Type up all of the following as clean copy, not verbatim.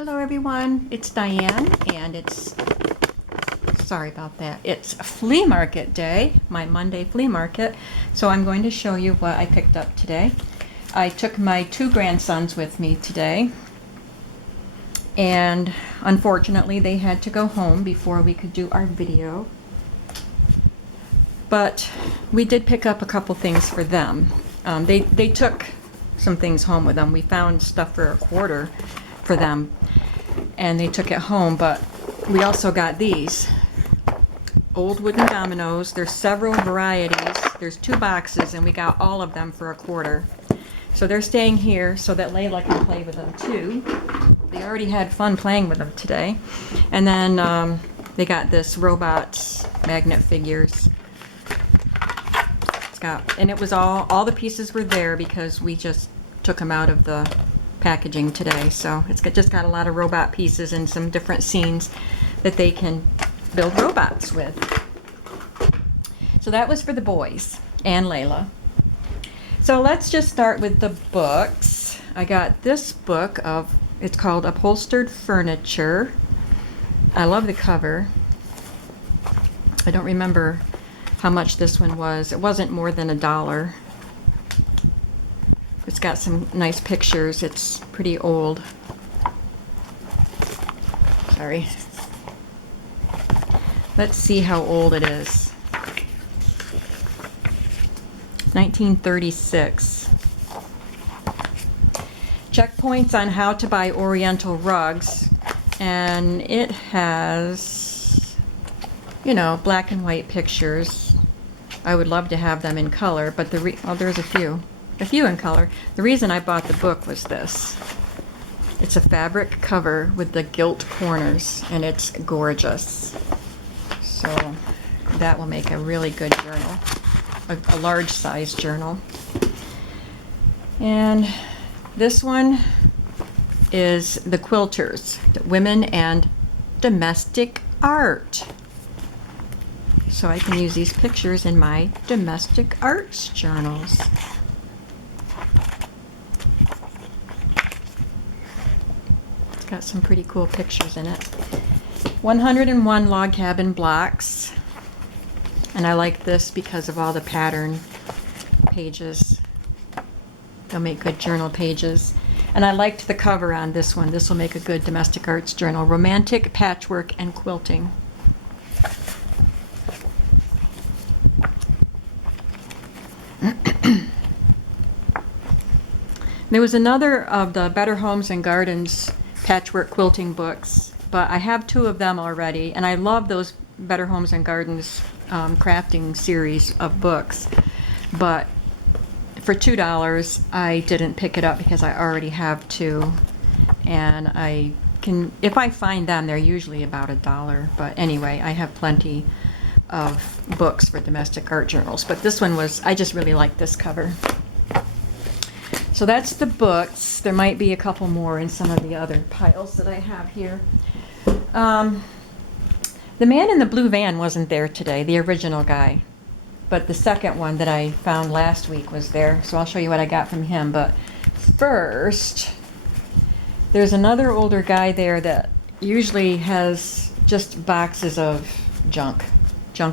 Hello everyone, it's Diane and sorry about that, it's flea market day, my Monday flea market, so I'm going to show you what I picked up today. I took my two grandsons with me today and unfortunately they had to go home before we could do our video, but we did pick up a couple things for them. They took some things home with them. We found stuff for $1 for them and they took it home, but we also got these old wooden dominoes. There's several varieties. There's 2 boxes and we got all of them for $1. So they're staying here so that Layla can play with them too. They already had fun playing with them today. And then they got this robots magnet figures. And it was all the pieces were there because we just took them out of the packaging today. So it's just got a lot of robot pieces and some different scenes that they can build robots with. So that was for the boys and Layla. So let's just start with the books. I got this book it's called Upholstered Furniture. I love the cover. I don't remember how much this one was. It wasn't more than $1. It's got some nice pictures. It's pretty old. Sorry. Let's see how old it is. 1936. Checkpoints on how to buy Oriental rugs. And it has, you know, black and white pictures. I would love to have them in color, but there's a few in color. The reason I bought the book was this. It's a fabric cover with the gilt corners, and it's gorgeous. So that will make a really good journal, a large size journal. And this one is The Quilters, Women and Domestic Art. So I can use these pictures in my domestic arts journals. It's got some pretty cool pictures in it. 101 log cabin blocks. And I like this because of all the pattern pages. They'll make good journal pages. And I liked the cover on this one. This will make a good domestic arts journal. Romantic Patchwork and Quilting. There was another of the Better Homes and Gardens patchwork quilting books, but I have 2 of them already, and I love those Better Homes and Gardens crafting series of books. But for $2, I didn't pick it up because I already have 2, and if I find them, they're usually about $1. But anyway, I have plenty of books for domestic art journals, but this one I just really like this cover. So that's the books. There might be a couple more in some of the other piles that I have here. The man in the blue van wasn't there today, the original guy, but the second one that I found last week was there, so I'll show you what I got from him. But first, there's another older guy there that usually has just boxes of junk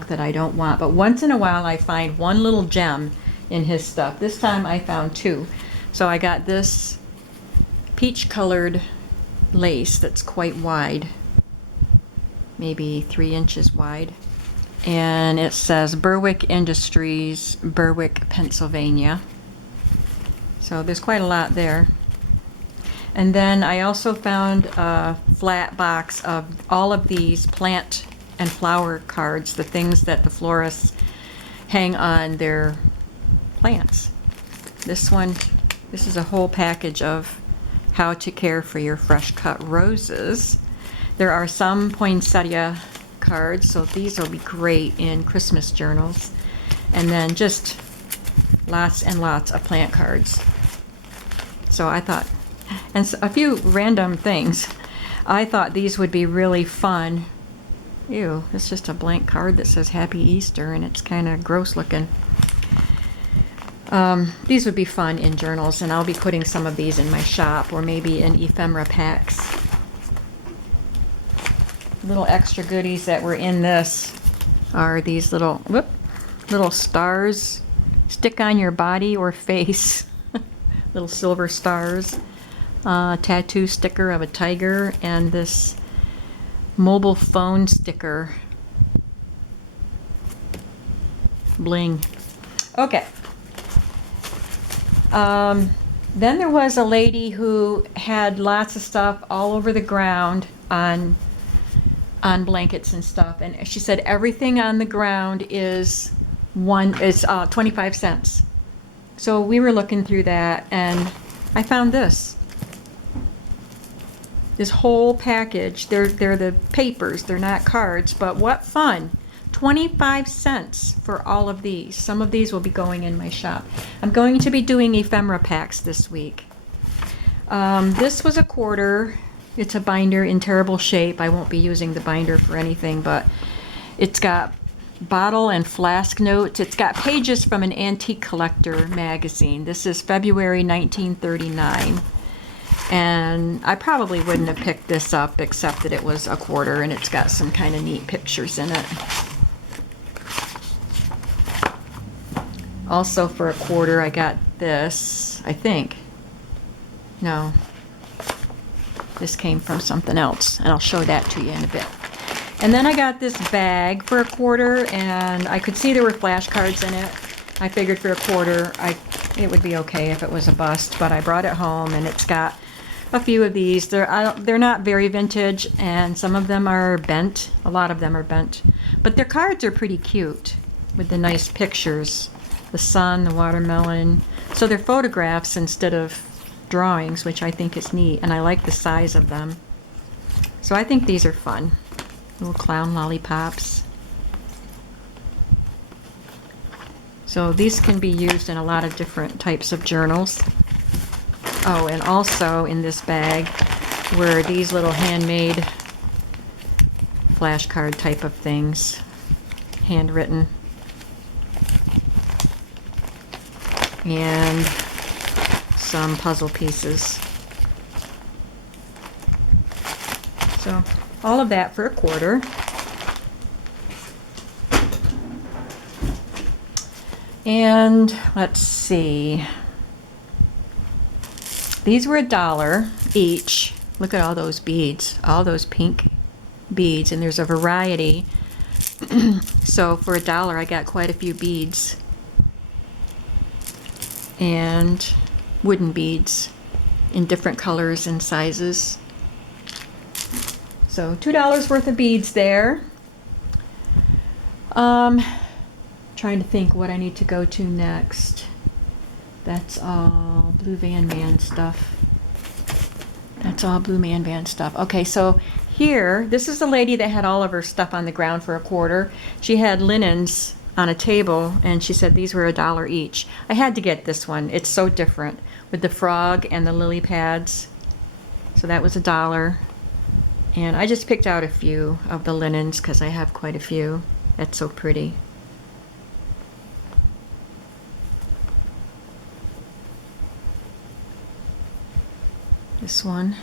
that I don't want, but once in a while I find one little gem in his stuff. This time I found 2. So I got this peach colored lace that's quite wide, maybe 3 inches wide, and it says Berwick Industries, Berwick, Pennsylvania. So there's quite a lot there. And then I also found a flat box of all of these plant and flower cards, the things that the florists hang on their plants. This is a whole package of how to care for your fresh cut roses. There are some poinsettia cards, so these will be great in Christmas journals. And then just lots and lots of plant cards. So I thought, and a few random things. I thought these would be really fun. Ew, it's just a blank card that says Happy Easter, and it's kind of gross looking. These would be fun in journals, and I'll be putting some of these in my shop or maybe in ephemera packs. little extra goodies that were in this are these little stars. Stick on your body or face. Little silver stars. Tattoo sticker of a tiger, and this mobile phone sticker. Bling. Okay. Then there was a lady who had lots of stuff all over the ground on blankets and stuff, and she said everything on the ground is 25 cents. So we were looking through that, and I found this whole package. They're the papers, they're not cards, but what fun. 25 cents for all of these. Some of these will be going in my shop. I'm going to be doing ephemera packs this week. This was $1. It's a binder in terrible shape. I won't be using the binder for anything, but it's got bottle and flask notes. It's got pages from an antique collector magazine. This is February 1939. And I probably wouldn't have picked this up except that it was $1, and it's got some kind of neat pictures in it. Also for $1 I got this, I think. No. This came from something else, and I'll show that to you in a bit. And then I got this bag for $1, and I could see there were flashcards in it. I figured for $1 it would be okay if it was a bust, but I brought it home, and it's got a few of these. They're not very vintage, and some of them are bent. A lot of them are bent. But their cards are pretty cute with the nice pictures. The sun, the watermelon. So they're photographs instead of drawings, which I think is neat, and I like the size of them. So I think these are fun. Little clown lollipops. So these can be used in a lot of different types of journals. Oh, and also in this bag were these little handmade flashcard type of things, handwritten. And some puzzle pieces. So all of that for $1. And let's see. These were $1 each. Look at all those beads, all those pink beads, and there's a variety. So for $1 I got quite a few beads. And wooden beads in different colors and sizes. So $2 worth of beads there. Trying to think what I need to go to next. That's all Blue Van Man stuff. That's all Blue Man Van stuff. Okay, so here, this is the lady that had all of her stuff on the ground for $1. She had linens on a table, and she said these were $1 each. I had to get this one. It's so different with the frog and the lily pads. So that was $1. And I just picked out a few of the linens because I have quite a few. That's so pretty. This one.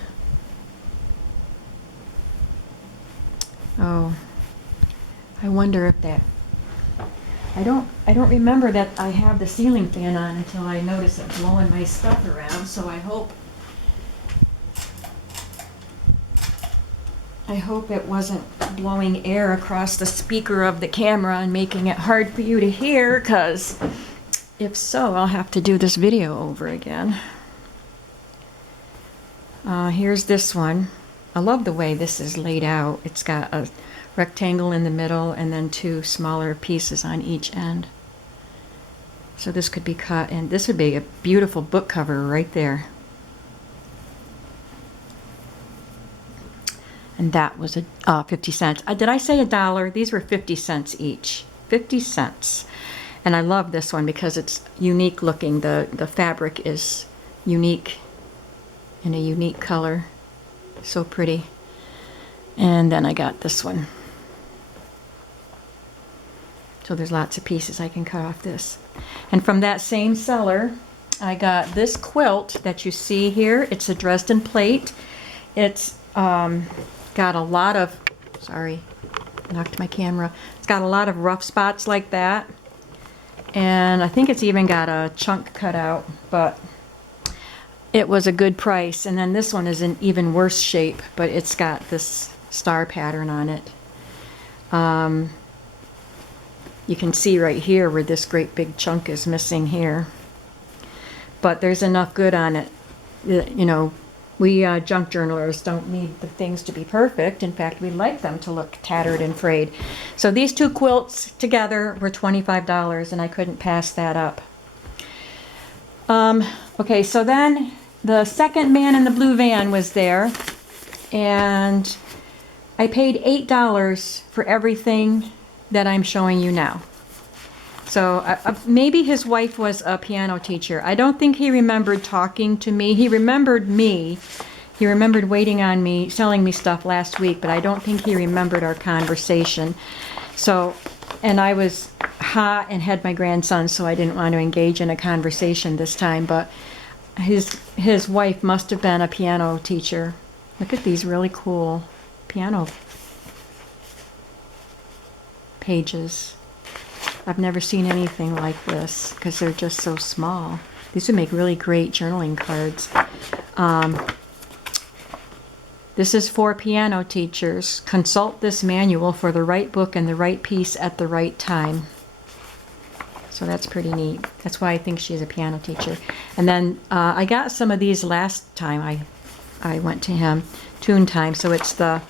Oh, I wonder if that, I don't remember that I have the ceiling fan on until I notice it blowing my stuff around, so I hope it wasn't blowing air across the speaker of the camera and making it hard for you to hear, because if so, I'll have to do this video over again. Here's this one. I love the way this is laid out. It's got a rectangle in the middle and then 2 smaller pieces on each end. So this could be cut, and this would be a beautiful book cover right there. And that was 50 cents. Did I say $1? These were 50 cents each. 50 cents. And I love this one because it's unique looking. The fabric is unique, in a unique color. So pretty. And then I got this one. So there's lots of pieces I can cut off this. And from that same seller, I got this quilt that you see here. It's a Dresden plate. It's got a lot of Sorry, knocked my camera. It's got a lot of rough spots like that. And I think it's even got a chunk cut out, but it was a good price. And then this one is in even worse shape, but it's got this star pattern on it. You can see right here where this great big chunk is missing here. But there's enough good on it. You know, we junk journalers don't need the things to be perfect. In fact, we like them to look tattered and frayed. So these two quilts together were $25, and I couldn't pass that up. Okay, so then the second man in the blue van was there, and I paid $8 for everything that I'm showing you now. So maybe his wife was a piano teacher. I don't think he remembered talking to me. He remembered me. He remembered waiting on me, selling me stuff last week, but I don't think he remembered our conversation. So, and I was hot and had my grandson, so I didn't want to engage in a conversation this time, but his wife must have been a piano teacher. Look at these really cool piano pages. I've never seen anything like this because they're just so small. These would make really great journaling cards. This is for piano teachers. Consult this manual for the right book and the right piece at the right time. So that's pretty neat. That's why I think she's a piano teacher. And then I got some of these last time I went to him, Tune Time. So it's the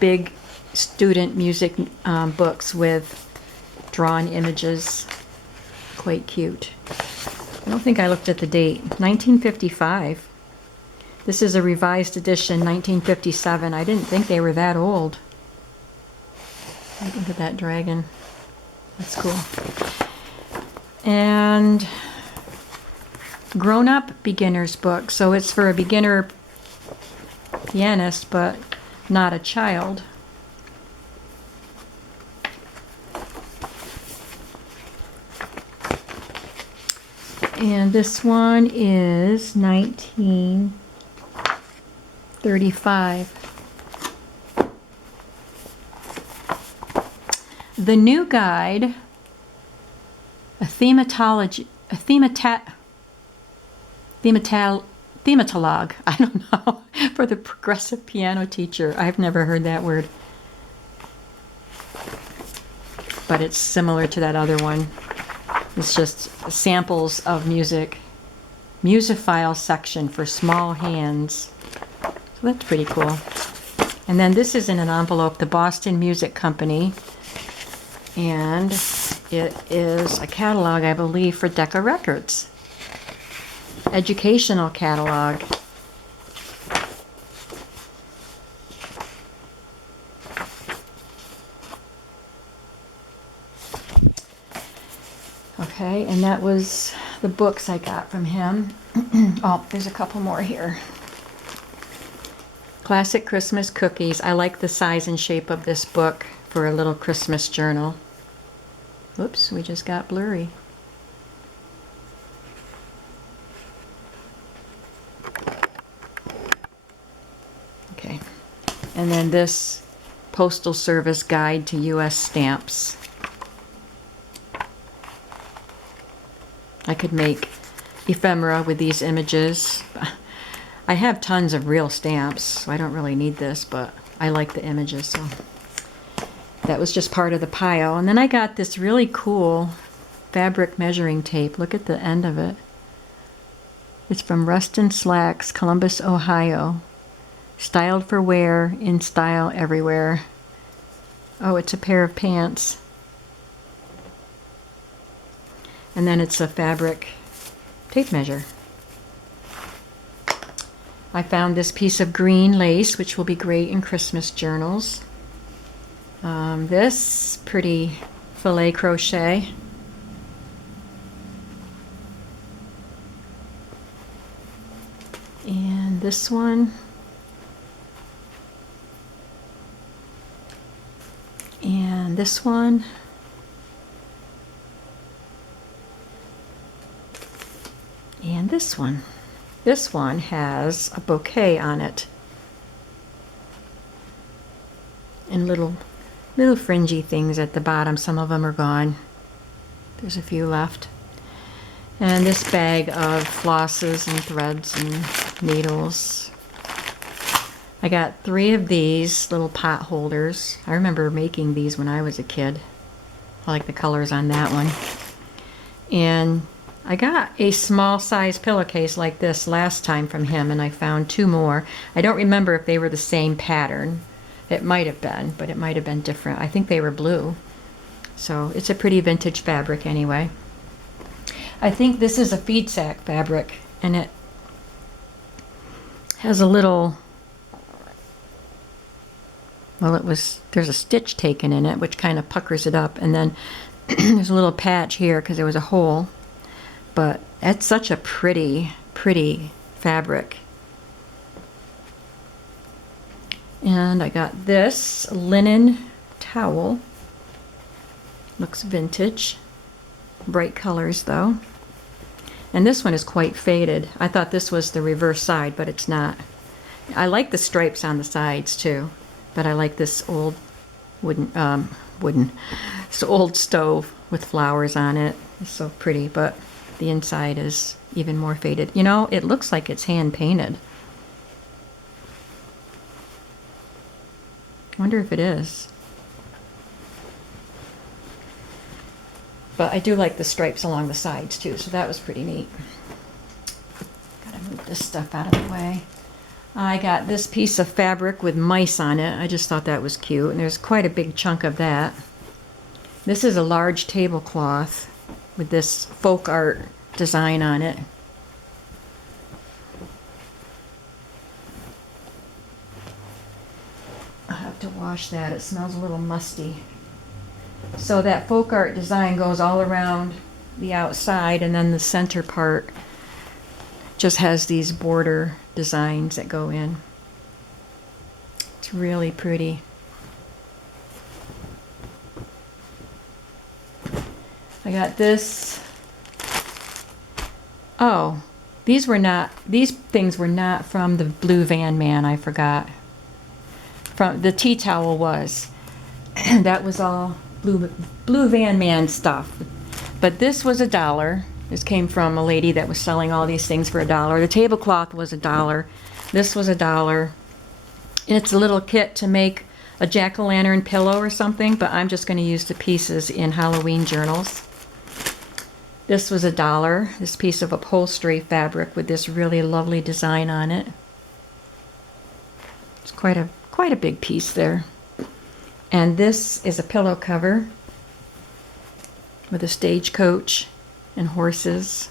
big student music books with drawn images. Quite cute. I don't think I looked at the date. 1955. This is a revised edition, 1957. I didn't think they were that old. Look at that dragon. That's cool. And grown-up beginner's book. So it's for a beginner pianist, but not a child. And this one is 1935. The New Guide, thematologue, I don't know, for the progressive piano teacher. I've never heard that word. But it's similar to that other one. It's just samples of music. Musiphile section for small hands. So that's pretty cool. And then this is in an envelope, the Boston Music Company. And it is a catalog, I believe, for Decca Records. Educational catalog. Okay, and that was the books I got from him. Oh, there's a couple more here. Classic Christmas Cookies. I like the size and shape of this book for a little Christmas journal. Oops, we just got blurry. Okay, and then this Postal Service Guide to U.S. Stamps. I could make ephemera with these images. I have tons of real stamps, so I don't really need this, but I like the images, so that was just part of the pile. And then I got this really cool fabric measuring tape. Look at the end of it. It's from Rustin Slacks, Columbus, Ohio. Styled for wear, in style everywhere. Oh, it's a pair of pants. And then it's a fabric tape measure. I found this piece of green lace, which will be great in Christmas journals. This pretty filet crochet. And this one. And this one. And this one. This one has a bouquet on it. And little fringy things at the bottom. Some of them are gone. There's a few left. And this bag of flosses and threads and needles. I got 3 of these little pot holders. I remember making these when I was a kid. I like the colors on that one. And I got a small size pillowcase like this last time from him, and I found 2 more. I don't remember if they were the same pattern. It might have been, but it might have been different. I think they were blue. So it's a pretty vintage fabric anyway. I think this is a feed sack fabric, and it has a little, well, there's a stitch taken in it, which kind of puckers it up, and then there's a little patch here because there was a hole. But that's such a pretty, pretty fabric. And I got this linen towel. Looks vintage. Bright colors though. And this one is quite faded. I thought this was the reverse side, but it's not. I like the stripes on the sides too, but I like this old it's old stove with flowers on it. It's so pretty, but the inside is even more faded. You know, it looks like it's hand painted. I wonder if it is. But I do like the stripes along the sides too, so that was pretty neat. Gotta move this stuff out of the way. I got this piece of fabric with mice on it. I just thought that was cute, and there's quite a big chunk of that. This is a large tablecloth with this folk art design on it. I have to wash that. It smells a little musty. So that folk art design goes all around the outside, and then the center part just has these border designs that go in. It's really pretty. I got this. Oh, these things were not from the Blue Van Man, I forgot. From the tea towel was. That was all Blue Van Man stuff. But this was $1. This came from a lady that was selling all these things for $1. The tablecloth was $1. This was $1. It's a little kit to make a jack-o'-lantern pillow or something, but I'm just going to use the pieces in Halloween journals. This was $1. This piece of upholstery fabric with this really lovely design on it. It's quite a big piece there. And this is a pillow cover with a stagecoach and horses.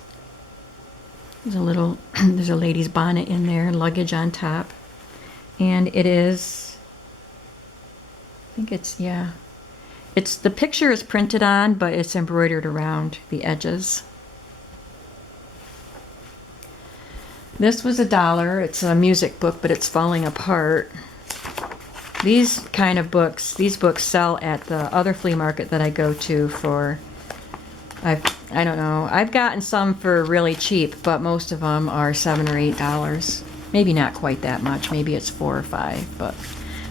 There's a lady's bonnet in there, luggage on top. And it is, I think it's, yeah. The picture is printed on, but it's embroidered around the edges. This was $1. It's a music book, but it's falling apart. These kind of books, these books sell at the other flea market that I go to for, I don't know, I've gotten some for really cheap, but most of them are $7 or $8. Maybe not quite that much, maybe it's $4 or $5, but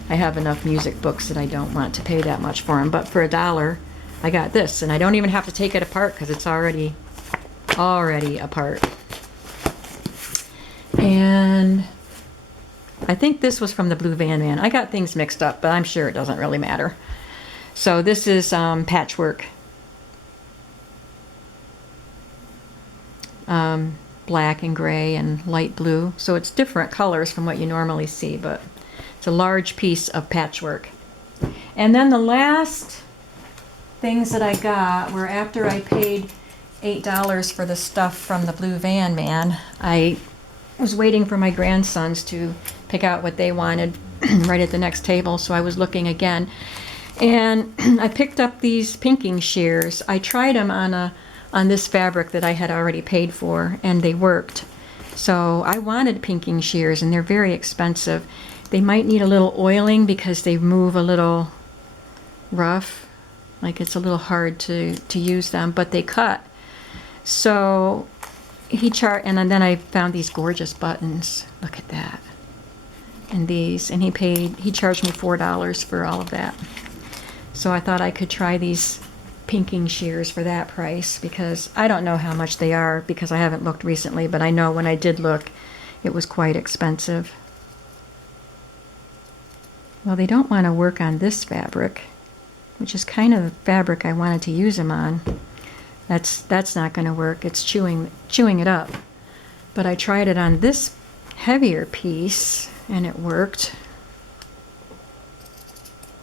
I have enough music books that I don't want to pay that much for them. But for $1, I got this, and I don't even have to take it apart because it's already apart. And I think this was from the Blue Van Man. I got things mixed up, but I'm sure it doesn't really matter. So this is patchwork. Black and gray and light blue. So it's different colors from what you normally see, but it's a large piece of patchwork. And then the last things that I got were after I paid $8 for the stuff from the Blue Van Man. I was waiting for my grandsons to pick out what they wanted right at the next table, so I was looking again. And I picked up these pinking shears. I tried them on this fabric that I had already paid for, and they worked. So I wanted pinking shears, and they're very expensive. They might need a little oiling because they move a little rough, like it's a little hard to use them, but they cut. So and then I found these gorgeous buttons. Look at that. and these, and he charged me $4 for all of that. So I thought I could try these pinking shears for that price, because I don't know how much they are because I haven't looked recently, but I know when I did look, it was quite expensive. Well, they don't want to work on this fabric, which is kind of the fabric I wanted to use them on. That's not going to work. It's chewing it up. But I tried it on this heavier piece and it worked.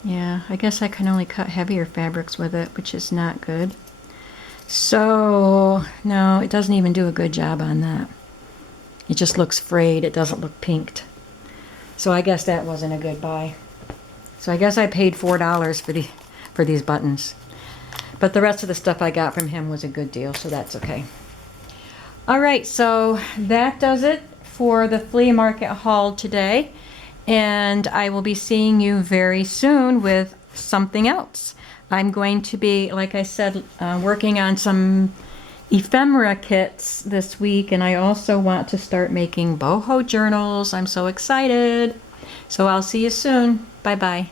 Yeah, I guess I can only cut heavier fabrics with it, which is not good. So, no, it doesn't even do a good job on that. It just looks frayed. It doesn't look pinked. So I guess that wasn't a good buy. So I guess I paid $4 for these buttons. But the rest of the stuff I got from him was a good deal, so that's okay. All right, so that does it for the flea market haul today. And I will be seeing you very soon with something else. I'm going to be, like I said, working on some ephemera kits this week, and I also want to start making boho journals. I'm so excited. So I'll see you soon. Bye-bye.